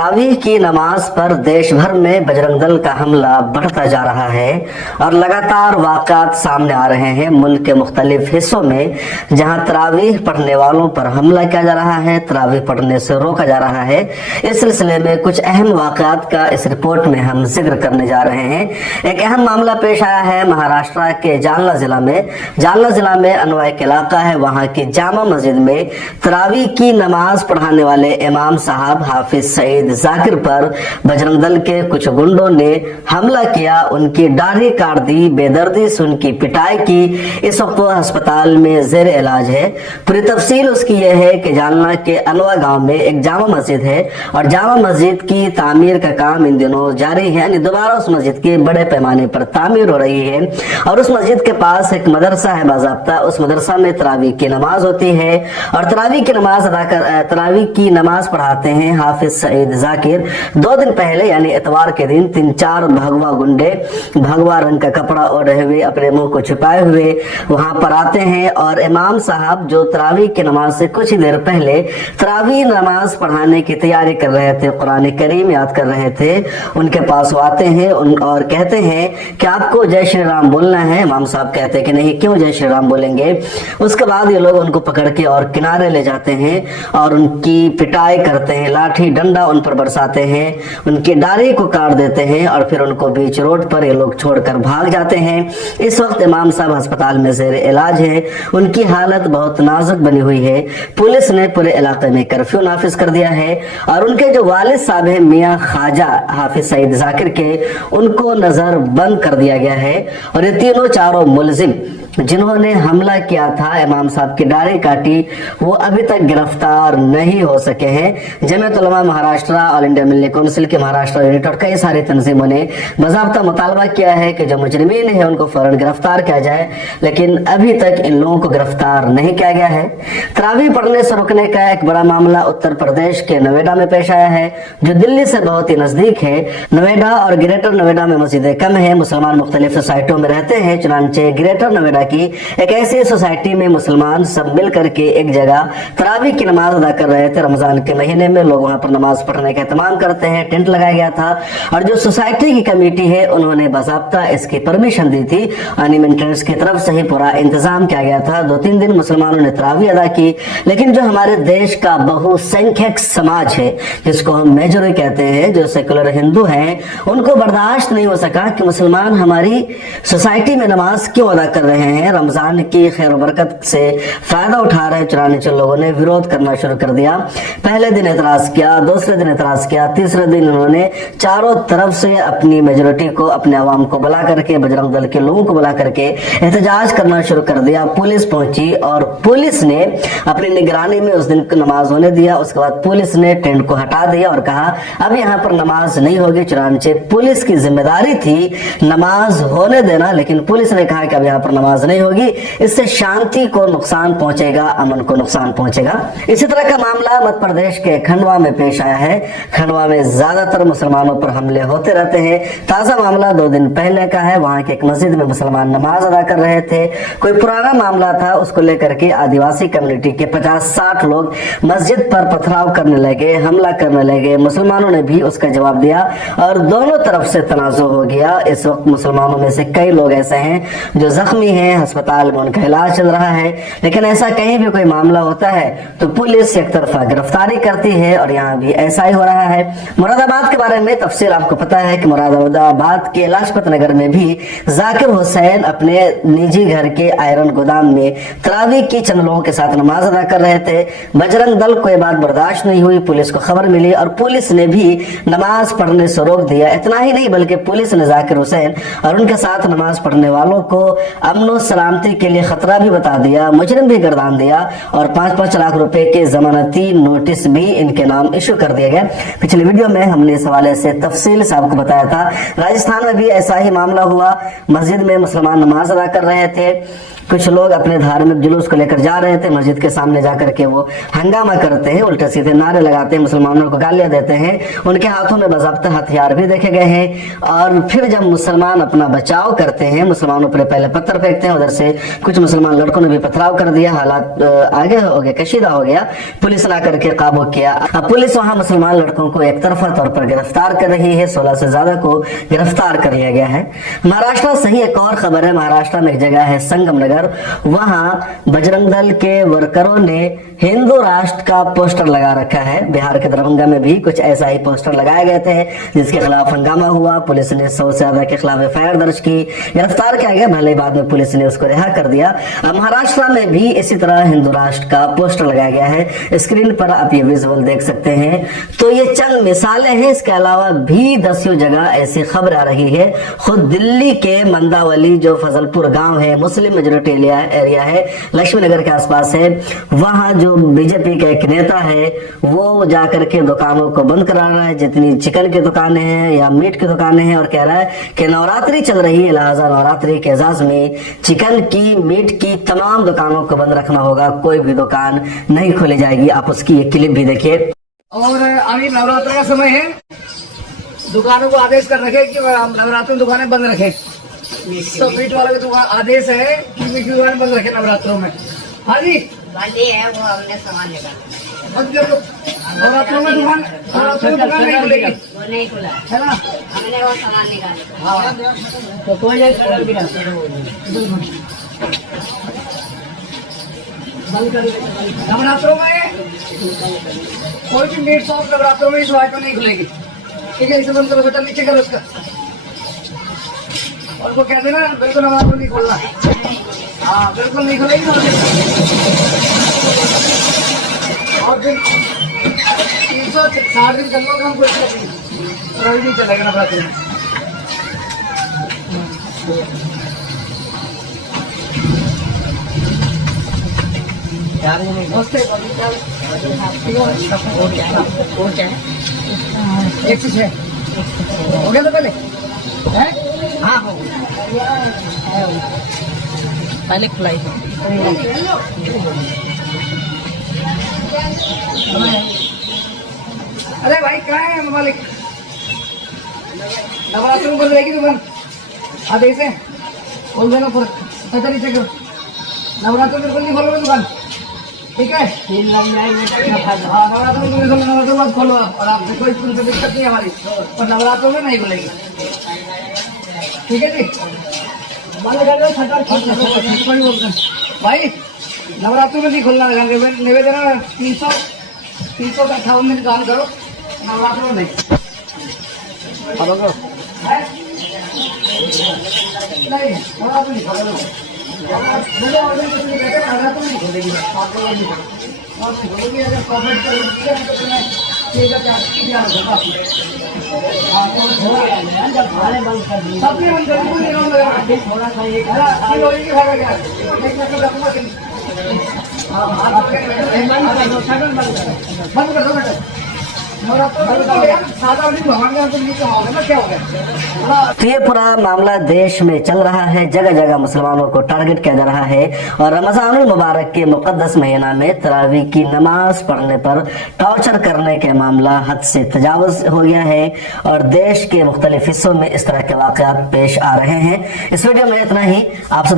तरावीह की नमाज पर देश भर में बजरंग दल का हमला बढ़ता जा रहा है और लगातार वाक़ात सामने आ रहे हैं। मुल्क के मुख्तलिफ हिस्सों में जहां तरावीह पढ़ने वालों पर हमला किया जा रहा है, तरावीह पढ़ने से रोका जा रहा है। इस सिलसिले में कुछ अहम वाक़ात का इस रिपोर्ट में हम जिक्र करने जा रहे हैं। एक अहम मामला पेश आया है महाराष्ट्र के जालना जिला में अनवा एक इलाका है, वहां की जामा मस्जिद में तरावीह की नमाज पढ़ाने वाले इमाम साहब हाफिज सईद जाकिर पर बजरंग दल के कुछ गुंडों ने हमला किया, उनकी दाढ़ी काट दी, बेदर्दी से उनकी पिटाई की। इस वक्त वो अस्पताल में जेर इलाज है। पूरी तफसील उसकी यह है कि जालना के अनवा गांव में एक जामा मस्जिद है और जामा मस्जिद की तामीर का काम इन दिनों जारी है, यानी दोबारा उस मस्जिद की बड़े पैमाने पर तामीर हो रही है और उस मस्जिद के पास एक मदरसा है बाज़ाब्ता। उस मदरसा में तरावीह की नमाज होती है और तरावीह की नमाज पढ़ाते हैं हाफिज सईद जाकिर। 2 दिन पहले यानी इतवार के दिन 3-4 भगवा गुंडे भगवा रंग का कपड़ा ओढ़े हुए, अपने मुंह को छिपाए हुए वहां पर आते हैं और इमाम साहब जो तरावीह की नमाज से कुछ ही देर पहले तरावीह नमाज पढ़ाने की तैयारी कर रहे थे, कुरान करीम याद कर रहे थे, उनके पास वो आते हैं और कहते हैं कि आपको जय श्री राम बोलना है। इमाम साहब कहते हैं कि नहीं, क्यों जय श्री राम बोलेंगे। उसके बाद ये लोग उनको पकड़ के और किनारे ले जाते हैं और उनकी पिटाई करते हैं, लाठी डंडा उन पर बरसाते हैं, उनकी दाढ़ी को काट देते हैं और फिर उनको बीच रोड पर ये लोग छोड़कर भाग जाते हैं। इस वक्त इमाम साहब अस्पताल में जेर इलाज है, उनकी हालत बहुत नाजुक बनी हुई है। पुलिस ने पूरे इलाके में कर्फ्यू नाफिज कर दिया है और उनके जो वालिद साहब है मियाँ ख्वाजा हाफिज सईद जाकिर के, उनको नजर बंद कर दिया गया है और ये तीनों चारों मुलजिम जिन्होंने हमला किया था, इमाम साहब की दाढ़ी काटी, वो अभी तक गिरफ्तार नहीं हो सके हैं। जमीयत उलमा महाराष्ट्र, ऑल इंडिया मिल्ली काउंसिल के महाराष्ट्र यूनिट और कई सारी तंजीमों ने बाज़ाब्ता मुतालबा किया है कि जो मुजरिमीन है उनको फौरन गिरफ्तार किया जाए, लेकिन अभी तक इन लोगों को गिरफ्तार नहीं किया गया है। तरावीह पढ़ने से रोकने का एक बड़ा मामला उत्तर प्रदेश के नोएडा में पेश आया है, जो दिल्ली से बहुत ही नजदीक है। नोएडा और ग्रेटर नोएडा में मस्जिदें कम है, मुसलमान मुख्तलिफ सोसाइटियों में रहते हैं, चुनांचे ग्रेटर नोएडा की एक ऐसी सोसाइटी में मुसलमान सब मिल करके एक जगह तरावीह की नमाज अदा कर रहे थे। रमजान के महीने में लोग वहां पर नमाज पढ़ने का एहतमाम करते हैं, टेंट लगाया गया था और जो सोसाइटी की कमेटी है उन्होंने बाज़ाब्ता इसकी परमिशन दी थी, यानी मेंटेनेंस की तरफ से ही पूरा इंतजाम किया गया था। 2-3 दिन मुसलमानों ने तरावीह अदा की, लेकिन जो हमारे देश का बहुसंख्यक समाज है, जिसको हम मेजॉरिटी कहते हैं, जो सेकुलर हिंदू हैं, उनको बर्दाश्त नहीं हो सका कि मुसलमान हमारी सोसाइटी में नमाज क्यों अदा कर रहे हैं, रमजान की खैर बरकत से फायदा उठा रहे। चुनाचे लोगों ने विरोध करना शुरू कर दिया। पहले दिन एतराज किया, दूसरे दिन एतराज किया, तीसरे दिन उन्होंने चारों तरफ से अपनी मेजोरिटी को, अपने अवाम को बुला करके, बजरंग दल के लोगों को बुला करके एहतजाज करना शुरू कर दिया। पुलिस पहुंची और पुलिस ने अपनी निगरानी में उस दिन नमाज होने दिया। उसके बाद पुलिस ने टेंट को हटा दिया और कहा अब यहाँ पर नमाज नहीं होगी। चुनाचे पुलिस की जिम्मेदारी थी नमाज होने देना, लेकिन पुलिस ने कहा कि अब यहाँ पर नमाज नहीं होगी, इससे शांति को नुकसान पहुंचेगा, अमन को नुकसान पहुंचेगा। इसी तरह का मामला मध्य प्रदेश के खंडवा में पेश आया है। खंडवा में ज्यादातर मुसलमानों पर हमले होते रहते हैं। ताजा मामला 2 दिन पहले का है, वहां की एक मस्जिद में मुसलमान नमाज अदा कर रहे थे। कोई पुराना मामला था, उसको लेकर के आदिवासी कम्युनिटी के 50-60 लोग मस्जिद पर पथराव करने लगे, हमला करने लगे। मुसलमानों ने भी उसका जवाब दिया और दोनों तरफ से तनाज़ो हो गया। इस वक्त मुसलमानों में से कई लोग ऐसे हैं जो जख्मी हैं, अस्पताल में उनका इलाज चल रहा है। लेकिन ऐसा कहीं भी कोई मामला होता है तो पुलिस एक तरफा गिरफ्तारी करती है और यहाँ भी ऐसा ही हो रहा है। मुरादाबाद के बारे में तफसील आपको पता है कि मुरादाबाद के लाजपत नगर में भी जाकिर हुसैन अपने निजी घर के आयरन गोदाम में तरावीह की चंद लोगों के साथ नमाज अदा कर रहे थे। बजरंग दल को यह बात बर्दाश्त नहीं हुई, पुलिस को खबर मिली और पुलिस ने भी नमाज पढ़ने से रोक दिया। इतना ही नहीं बल्कि पुलिस ने जाकिर हुसैन और उनके साथ नमाज पढ़ने वालों को अमन सलामती के लिए खतरा भी बता दिया, मुजरिम भी गर्दान दिया और 5-5 लाख रुपए के जमानती नोटिस भी इनके नाम इशू कर दिया गया। पिछले वीडियो में हमने इस हवाले से तफसील से आपको बताया था। राजस्थान में भी ऐसा ही मामला हुआ, मस्जिद में मुसलमान नमाज अदा कर रहे थे, कुछ लोग अपने धार्मिक जुलूस को लेकर जा रहे थे, मस्जिद के सामने जाकर के वो हंगामा करते हैं, उल्टे सीधे नारे लगाते हैं, मुसलमानों को गालियां देते हैं। उनके हाथों में बाज़ाब्ता हथियार भी देखे गए हैं। और फिर जब मुसलमान अपना बचाव करते हैं, मुसलमानों पर पहले पत्थर फेंकते हैं, उधर से कुछ मुसलमान लड़कों ने भी पथराव कर दिया, हालात आगे हो गया, कशीदा हो गया। पुलिस ने आकर के काबू किया। अब पुलिस वहां मुसलमान लड़कों को एक तरफा तौर पर गिरफ्तार कर रही है। 16 से ज्यादा को गिरफ्तार कर लिया गया है। महाराष्ट्र से ही एक और खबर है। महाराष्ट्र में एक जगह है संगम नगर, वहां बजरंग दल के वर्करों ने हिंदू राष्ट्र का पोस्टर लगा रखा है। बिहार के दरभंगा में भी कुछ ऐसा ही पोस्टर लगाए गए थे, जिसके खिलाफ हंगामा हुआ। पुलिस ने 100 से ज्यादा के खिलाफ एफआईआर दर्ज की, गिरफ्तार किया गया। भले बाद में पुलिस ने उसको रिहा कर दिया। अब महाराष्ट्र में भी इसी तरह हिंदू राष्ट्र का पोस्टर लगाया गया है। स्क्रीन पर आप ये विजुअल देख सकते हैं। तो ये चंद मिसालें हैं, इसके अलावा भी दसियों जगह ऐसी खबर आ रही है। खुद दिल्ली के मंदावली जो फजलपुर गांव है, मुस्लिम मेजोरिटी एरिया है, लक्ष्मी नगर के आसपास है, वहां जो बीजेपी का एक नेता है वो जाकर के दुकानों को बंद करा रहा है, जितनी चिकन की दुकानें हैं या मीट की दुकानें हैं, और कह रहा है कि नवरात्रि चल रही है, लिहाजा नवरात्रि के एजाज में चिकन की, मीट की तमाम दुकानों को बंद रखना होगा, कोई भी दुकान नहीं खोली जाएगी। आप उसकी एक क्लिप भी देखिए। और अभी नवरात्र का समय है, दुकानों को आदेश कर रखे कि नवरात्र में दुकानें बंद रखे। सब मीट वालों के दुकान आदेश है कि मीट की दुकान बंद रखे नवरात्रों में। हाँ जी, वाली है वो हमने सामान निकाला, बंद कर दो नवरात्रों में दुकान, नवरात्रों में दुकान नहीं खुलेगी, वो नहीं खुला, है ना। हमने वो सामान निकाला। हाँ, तो कोई बंद कर दो नवरात्रों में। कोई भी मीट शॉप नवरात्रों में इस वाइट में नहीं खुलेगी, ठीक है। इसे बंद करो बेटा, नीचे करो उसका, और वो कहते ना बिल्कुल नवरात्रों नहीं खोलना। हाँ, बिल्कुल नहीं खुलेगी। और फिर 360 दिन चलो, हम कोई रवि नहीं चलेगा नवरात्रि में। एक से हो गया था पहले है? हाँ हो पहले खुलाई है। अरे भाई कहाँ है मालिक? नवरात्र में बंद रहेगी दुकान, आदेश है, खोल देना पर नीचे करो। नवरात्र में बिल्कुल नहीं खोलोगे दुकान, ठीक है। हाँ, नवरात्र में नवरात्र बाद खोलो, और आपसे कोई उनसे दिक्कत नहीं हमारी, पर नवरात्रों में नहीं खुलेगी, ठीक है जी। भाई नवरात्रों में नहीं खोलना, निवेदन है 358 में दुकान करो, नवरात्रों में नहीं। नहीं, नवरात्रों नहीं खोलो, नवरात्रों नहीं खोलेगी। और खोलोगी अगर प्रॉफिट सबने बंद कर थोड़ा सा बंद कर दो बेटा। तो ये पूरा मामला देश में चल रहा है, जगह जगह मुसलमानों को टारगेट किया जा रहा है। और रमजानुल मुबारक के मुकद्दस महीना में तरावी की नमाज पढ़ने पर टॉर्चर करने के मामला हद से तजावुज हो गया है, और देश के मुख्तलिफ हिस्सों में इस तरह के वाक़यात पेश आ रहे हैं। इस वीडियो में इतना ही। आपसे